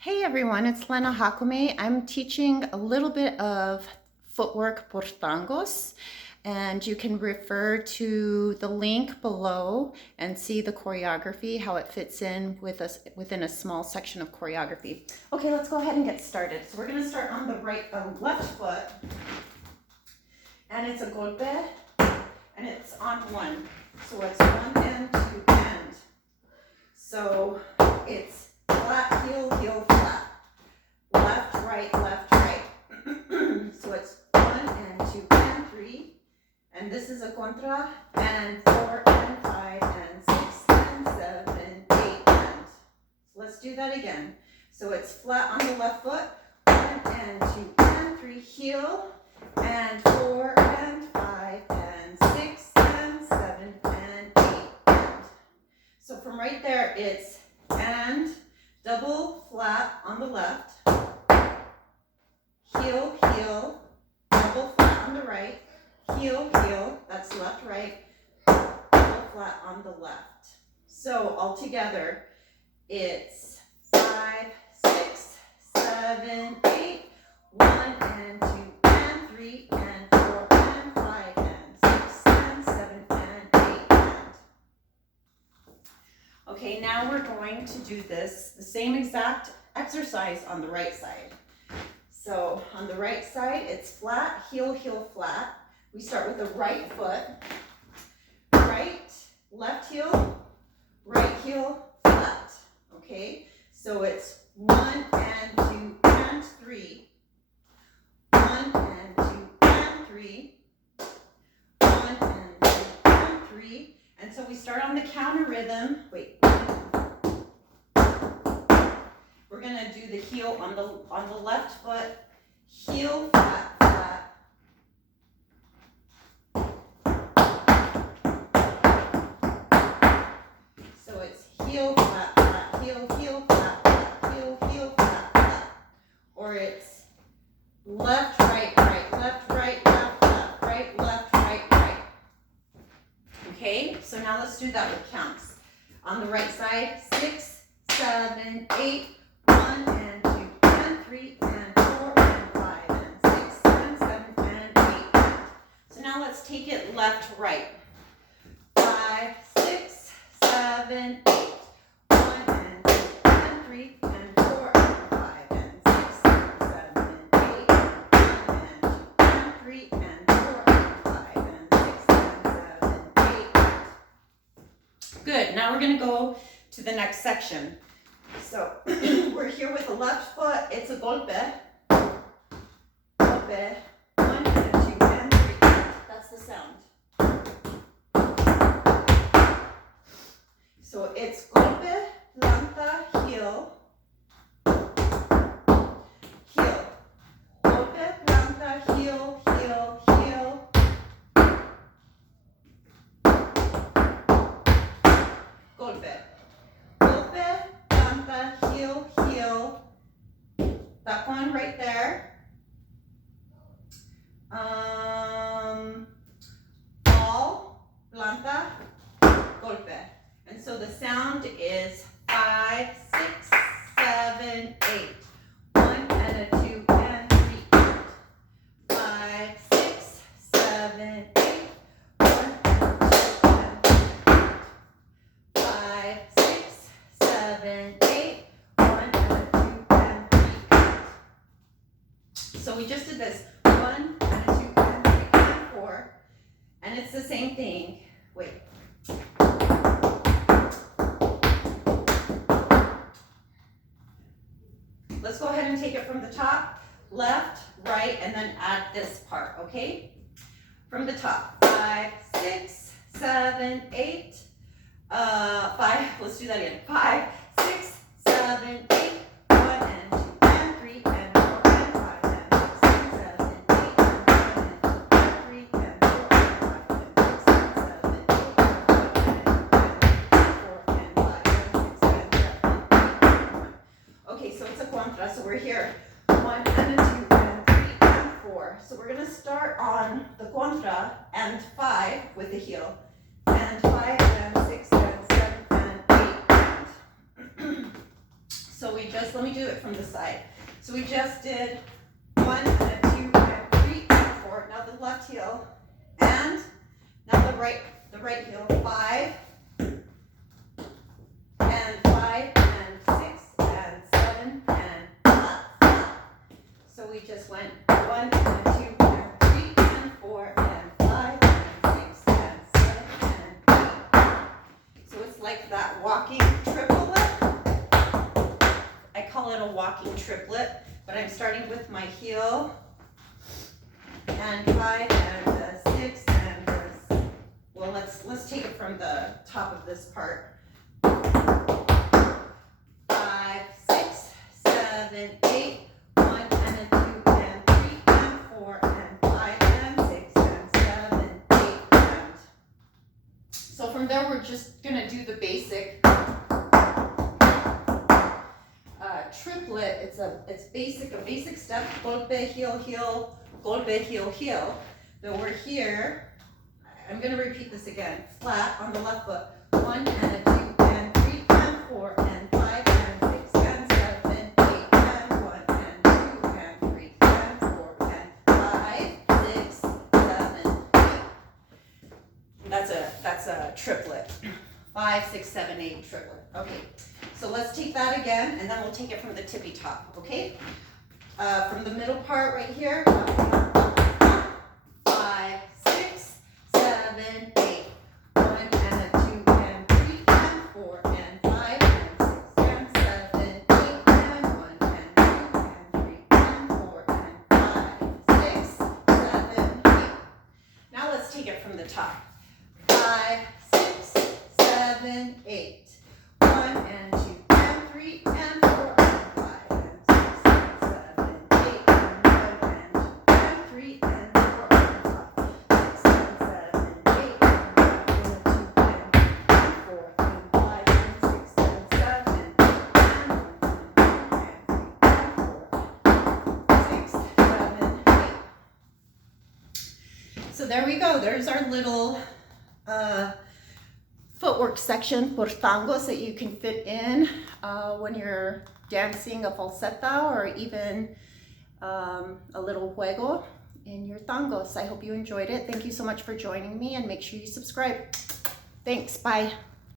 Hey everyone, it's Lena Jácome. I'm teaching a little bit of footwork por tangos, and you can refer to the link below and see the choreography, how it fits in with us within a small section of choreography. Okay, let's go ahead and get started. So we're going to start on the left foot, and it's a golpe, and it's on one. So it's one end to end. So it's flat, heel, heel, flat. Left, right, left, right. So it's 1 and 2 and 3. And this is a contra, and 4 and 5 and 6 and 7, 8 and. So let's do that again. So it's flat on the left foot, 1 and 2 and 3, heel, and 4 and 5 and 6 and 7 and 8 and. So from right there, it's and, double flat on the left, heel, heel, double flat on the right, heel, heel, that's left, right, double flat on the left. So altogether, it's 5, 6, 7, 8, 1 and 2 and 3 and 4 and 5 and 6 and 7 and 8 and. Okay, now we're going to do the same exact exercise on the right side. So on the right side, it's flat, heel, heel, flat. We start with the right foot, right, left heel, flat. Okay, so it's 1 and 2 and 3, 1 and 2 and 3, 1 and 2 and 3. And so we start on the counter rhythm. Wait. We're gonna do the heel on the left foot. Heel, flat, flat. So it's heel, flat, flat, heel, heel, flat, flat, heel, heel, flat, flat. Or it's left, right, right, left, right, left, left, right, left, right, right. Okay, so now let's do that with counts. On the right side, 6, 7, 8, 1 and 2 and 3 and 4 and 5 and 6 and 7 and 8. So now let's take it left, right. 5, 6, 7, 8, 1 and 2 and 3 and 4 and 5 and 6 and 7 and 8 and 1 and 2 and 3 and 4 and 5 and 6 and 7, 8. Good. Now we're going to go to the next section. So we're here with the left foot. It's a golpe. Golpe. 1 and 2 and 3. That's the sound. So it's golpe, planta, heel, heel. Golpe, planta, heel, heel, heel. Golpe. Golpe, planta, heel, heel. That one right there. Ball, planta, golpe. And so the sound is 5, 6, 7, 8. 1 and a 2 and 3 and. 5, 6, 7, 8. 1 and a 2 and 3 and. 5, 6, 7, 8. 1 and a 2 and 3 and. So we just did this 1 and a 2 and 3 and 4, and it's the same thing. Wait. Let's go ahead and take it from the top, left, right, and then add this part, okay? From the top, 5, 6, 7, 8, 5, let's do that again. 5, 6, 7, 8, 1 and 2 and 3 and 4 and 5 and 6 and 7, 8 and 1 and 2 and 3 and 4 and 5 and 6 and 7, 8 and 1 and 4 and 5 and 6 and 7, 8 and 1. Okay, so it's a contra, so we're here. 1 and a 2 and 3 and 4. So we're gonna start on the contra and 5 with the heel. And 5 and 6 and 7 and 8 and. So we just, let me do it from the side. So we just did 1 and a 2 and 3 and 4. Now the left heel, and now the right heel. 5 and 5 and 6 and 7 and up. So we just went 1 and 2 and 3 and 4 and 5 and 6 and 7 and 8. So it's like that walking triplet. I call it a walking triplet, but I'm starting with my heel and 5 and 6 and well, let's take it from the top of this part. 5, 6, 7, 8, 1 and a 2 and 3 and 4 and 5 and 6 and 7, 8 and so from there we're just gonna do the basic triplet. It's a basic step. Golpe, heel, heel, golpe, heel, heel. Then we're here. I'm going to repeat this again. Flat on the left foot. 1 and a 2 and 3 and 4 and 5 and 6 and 7, 8 and 1 and 2 and 3 and 4 and 5, 6, 7, 8. That's a triplet. 5, 6, 7, 8 triplet. Okay. So let's take that again, and then we'll take it from the tippy top. Okay. From the middle part right here. 5, 6, 7, 8. 1 and a 2 and 3 and 4 and 5 and 6 and 7, 8 and 1 and 2 and 3 and 4 and 5, 6, 7, 8. Now let's take it from the top. 5, 6, 7, 8. 1 and 2 and 3 and 4 and 5 and 6 and 7, 8 and 1 and 2 and 3 and 4 and 5, 6 and 7, 8 and 1 and 2 and 4 and 5 and 6 and 7, 8 and 1 and 2 and 3 and 4, 6, 7, 8. So there we go. There's our little footwork section for tangos that you can fit in when you're dancing a falseta or even a little juego in your tangos. I hope you enjoyed it. Thank you so much for joining me, and make sure you subscribe. Thanks. Bye.